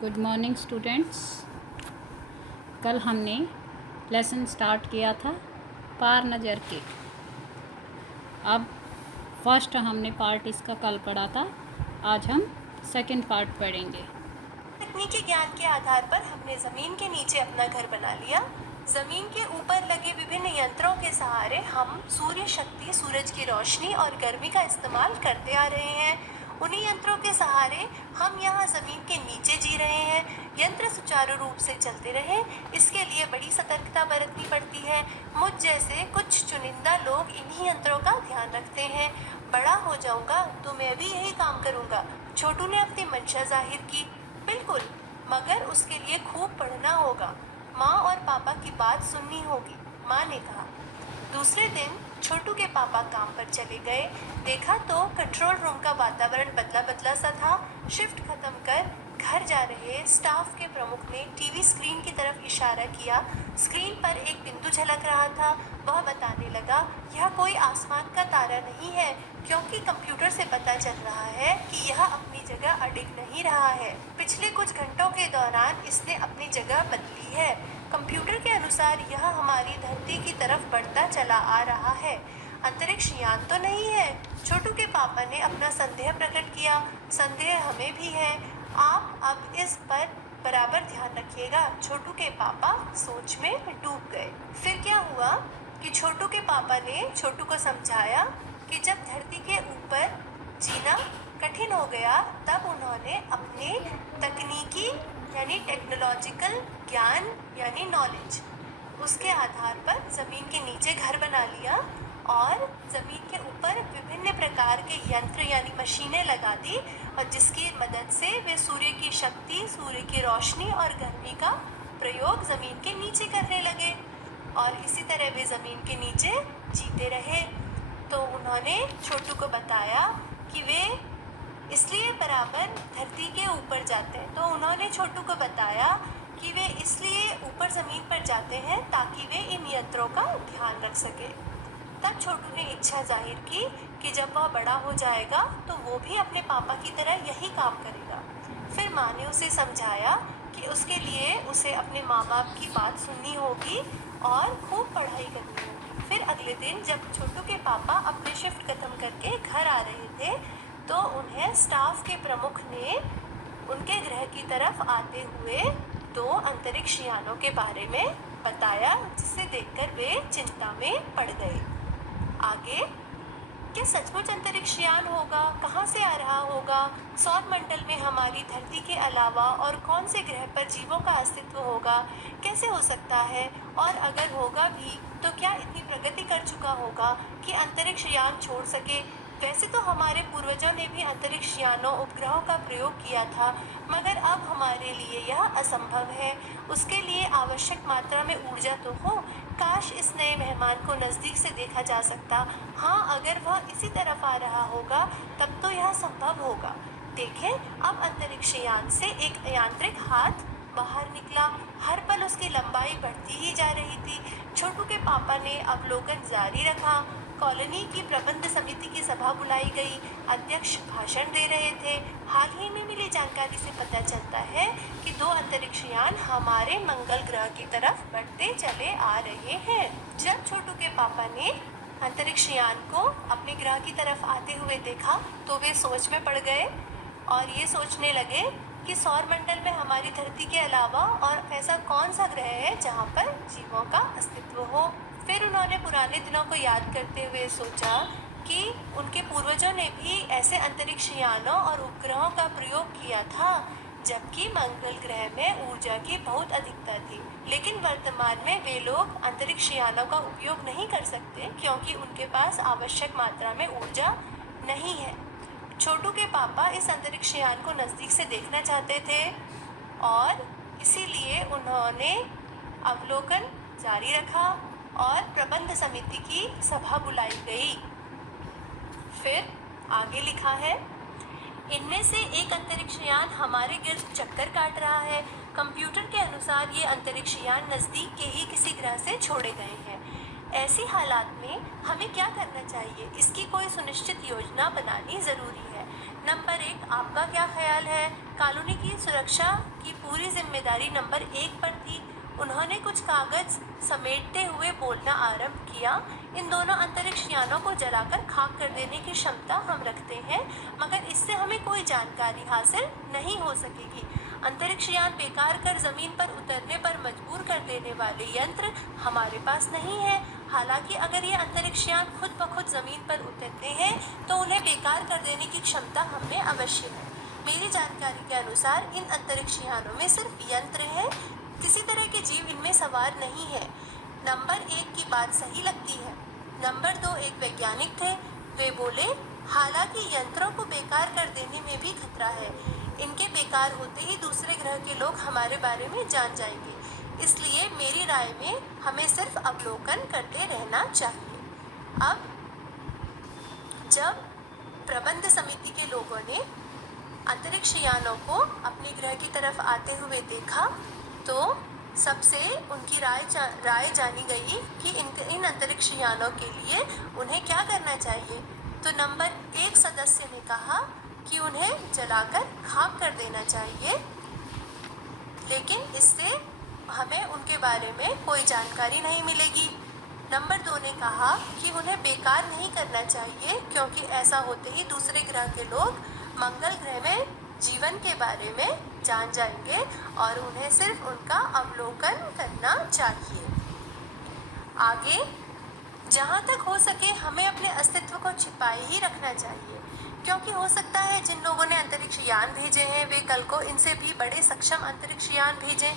Good morning students. कल हमने lesson start किया था पार नज़र के। अब फर्स्ट हमने पार्ट इसका कल पढ़ा था, आज हम सेकंड पार्ट पढ़ेंगे। तकनीकी ज्ञान के आधार पर हमने जमीन के नीचे अपना घर बना लिया। जमीन के ऊपर लगे विभिन्न यंत्रों के सहारे हम सूर्य शक्ति, सूरज की रोशनी और गर्मी का इस्तेमाल करते आ रहे हैं। उन्हीं यंत्रों के सहारे हम यहाँ जमीन के नीचे जी रहे हैं। यंत्र सुचारू रूप से चलते रहे, इसके लिए बड़ी सतर्कता बरतनी पड़ती है। मुझ जैसे कुछ चुनिंदा लोग इन्हीं यंत्रों का ध्यान रखते हैं। बड़ा हो जाऊंगा तो मैं भी यही काम करूंगा, छोटू ने अपनी मंशा जाहिर की। बिल्कुल, मगर उसके लिए खूब पढ़ना होगा। माँ और पापा की बात सुननी होगी, माँ ने कहा। दूसरे दिन छोटू के पापा काम पर चले गए। देखा तो कंट्रोल रूम का वातावरण बदला बदला सा था। शिफ्ट खत्म कर घर जा रहे स्टाफ के प्रमुख ने टीवी स्क्रीन की तरफ इशारा किया। स्क्रीन पर एक बिंदु झलक रहा था। वह बताने लगा, यह कोई आसमान का तारा नहीं है, क्योंकि कंप्यूटर से पता चल रहा है कि यह अपनी जगह अडिग नहीं रहा है। पिछले कुछ घंटों के दौरान इसने अपनी जगह बदली है। कंप्यूटर के अनुसार यह हमारी धरती की तरफ बढ़ता चला आ रहा है। अंतरिक्ष यान तो नहीं है? छोटू के पापा ने अपना संदेह प्रकट किया। संदेह हमें भी है। आप अब इस पर बराबर ध्यान रखिएगा। छोटू के पापा सोच में डूब गए। फिर क्या हुआ कि छोटू के पापा ने छोटू को समझाया कि जब धरती के ऊपर जीना कठिन हो गया, तब उन्होंने अपने तकनीकी यानी टेक्नोलॉजिकल ज्ञान यानी नॉलेज, उसके आधार पर जमीन के नीचे घर बना लिया और जमीन के ऊपर विभिन्न प्रकार के यंत्र यानी मशीनें लगा दी, और जिसकी मदद से वे सूर्य की शक्ति, सूर्य की रोशनी और गर्मी का प्रयोग जमीन के नीचे करने लगे। और इसी तरह वे जमीन के नीचे जीते रहे। तो उन्होंने छोटू को बताया कि वे इसलिए बराबर धरती के ऊपर जाते हैं। तो उन्होंने छोटू को बताया कि वे इसलिए ऊपर ज़मीन पर जाते हैं ताकि वे इन यंत्रों का ध्यान रख सके। तब छोटू ने इच्छा जाहिर की कि जब वह बड़ा हो जाएगा तो वो भी अपने पापा की तरह यही काम करेगा। फिर माँ ने उसे समझाया कि उसके लिए उसे अपने माँ बाप की बात सुननी होगी और खूब पढ़ाई करनी होगी। फिर अगले दिन जब छोटू के पापा अपने शिफ्ट खत्म करके घर आ रहे थे, तो उन्हें स्टाफ के प्रमुख ने उनके ग्रह की तरफ आते हुए 2 अंतरिक्ष यानों के बारे में बताया, जिसे देखकर वे चिंता में पड़ गए। आगे, क्या सचमुच अंतरिक्ष यान होगा? कहाँ से आ रहा होगा? सौर मंडल में हमारी धरती के अलावा और कौन से ग्रह पर जीवों का अस्तित्व होगा? कैसे हो सकता है? और अगर होगा भी तो क्या इतनी प्रगति कर चुका होगा कि अंतरिक्ष यान छोड़ सके? वैसे तो हमारे पूर्वजों ने भी अंतरिक्ष यानों, उपग्रहों का प्रयोग किया था, मगर अब हमारे लिए यह असंभव है। उसके लिए आवश्यक मात्रा में ऊर्जा तो हो। काश इस नए मेहमान को नज़दीक से देखा जा सकता। हाँ, अगर वह इसी तरफ आ रहा होगा तब तो यह संभव होगा। देखें, अब अंतरिक्ष यान से एक यांत्रिक हाथ बाहर निकला। हर पल उसकी लंबाई बढ़ती ही जा रही थी। छोटू के पापा ने अवलोकन जारी रखा। कॉलोनी की प्रबंध समिति की सभा बुलाई गई। अध्यक्ष भाषण दे रहे थे। हाल ही में मिली जानकारी से पता चलता है कि 2 अंतरिक्ष यान हमारे मंगल ग्रह की तरफ बढ़ते चले आ रहे हैं। जब छोटू के पापा ने अंतरिक्ष यान को अपने ग्रह की तरफ आते हुए देखा तो वे सोच में पड़ गए और ये सोचने लगे कि सौर मंडल में हमारी धरती के अलावा और ऐसा कौन सा ग्रह है जहाँ पर जीवों का अस्तित्व हो। फिर उन्होंने पुराने दिनों को याद करते हुए सोचा कि उनके पूर्वजों ने भी ऐसे अंतरिक्ष यानों और उपग्रहों का प्रयोग किया था, जबकि मंगल ग्रह में ऊर्जा की बहुत अधिकता थी। लेकिन वर्तमान में वे लोग अंतरिक्ष यानों का उपयोग नहीं कर सकते, क्योंकि उनके पास आवश्यक मात्रा में ऊर्जा नहीं है। छोटू के पापा इस अंतरिक्ष यान को नज़दीक से देखना चाहते थे और इसीलिए उन्होंने अवलोकन जारी रखा और प्रबंध समिति की सभा बुलाई गई। फिर आगे लिखा है, इनमें से एक अंतरिक्ष यान हमारे गिर्द चक्कर काट रहा है। कंप्यूटर के अनुसार ये अंतरिक्ष यान नज़दीक के ही किसी ग्रह से छोड़े गए हैं। ऐसी हालात में हमें क्या करना चाहिए? इसकी कोई सुनिश्चित योजना बनानी ज़रूरी है। नंबर 1, आपका क्या ख्याल है? कॉलोनी की सुरक्षा की पूरी जिम्मेदारी नंबर 1 पर थी। उन्होंने कुछ कागज समेटते हुए बोलना आरंभ किया। इन दोनों अंतरिक्ष यानों को जलाकर खाक कर देने की क्षमता हम रखते हैं, मगर इससे हमें कोई जानकारी हासिल नहीं हो सकेगी। अंतरिक्ष यान बेकार कर जमीन पर उतरने पर मजबूर कर देने वाले यंत्र हमारे पास नहीं है। हालांकि अगर ये अंतरिक्ष यान खुद ब खुद जमीन पर उतरते हैं तो उन्हें बेकार कर देने की क्षमता हम में अवश्य है। मेरी जानकारी के अनुसार इन अंतरिक्ष यानों में सिर्फ यंत्र हैं, किसी तरह के जीव इनमें सवार नहीं है। नंबर 1 की बात सही लगती है। नंबर 2 एक वैज्ञानिक थे। वे बोले, हालांकि यंत्रों को बेकार कर देने में भी खतरा है। इनके बेकार होते ही दूसरे ग्रह के लोग हमारे बारे में जान जाएंगे। इसलिए मेरी राय में हमें सिर्फ अवलोकन करते रहना चाहिए। अब जब प्रबंध समिति के लोगों ने अंतरिक्ष यानों को अपने ग्रह की तरफ आते हुए देखा तो सबसे उनकी राय जानी गई कि इन अंतरिक्ष यानों के लिए उन्हें क्या करना चाहिए। तो नंबर 1 सदस्य ने कहा कि उन्हें जलाकर खाक कर देना चाहिए, लेकिन इससे हमें उनके बारे में कोई जानकारी नहीं मिलेगी। नंबर 2 ने कहा कि उन्हें बेकार नहीं करना चाहिए, क्योंकि ऐसा होते ही दूसरे ग्रह के लोग मंगल ग्रह में जीवन के बारे में जान जाएंगे और उन्हें सिर्फ उनका अवलोकन करना चाहिए। आगे जहाँ तक हो सके हमें अपने अस्तित्व को छिपाए ही रखना चाहिए, क्योंकि हो सकता है जिन लोगों ने अंतरिक्ष यान भेजे हैं वे कल को इनसे भी बड़े सक्षम अंतरिक्ष यान भेजें।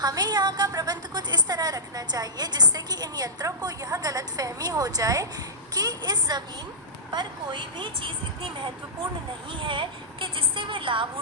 हमें यहाँ का प्रबंध कुछ इस तरह रखना चाहिए जिससे कि इन यंत्रों को यह गलतफहमी हो जाए कि इस ज़मीन पर कोई भी चीज़ इतनी महत्वपूर्ण नहीं है कि जिससे वे लाभ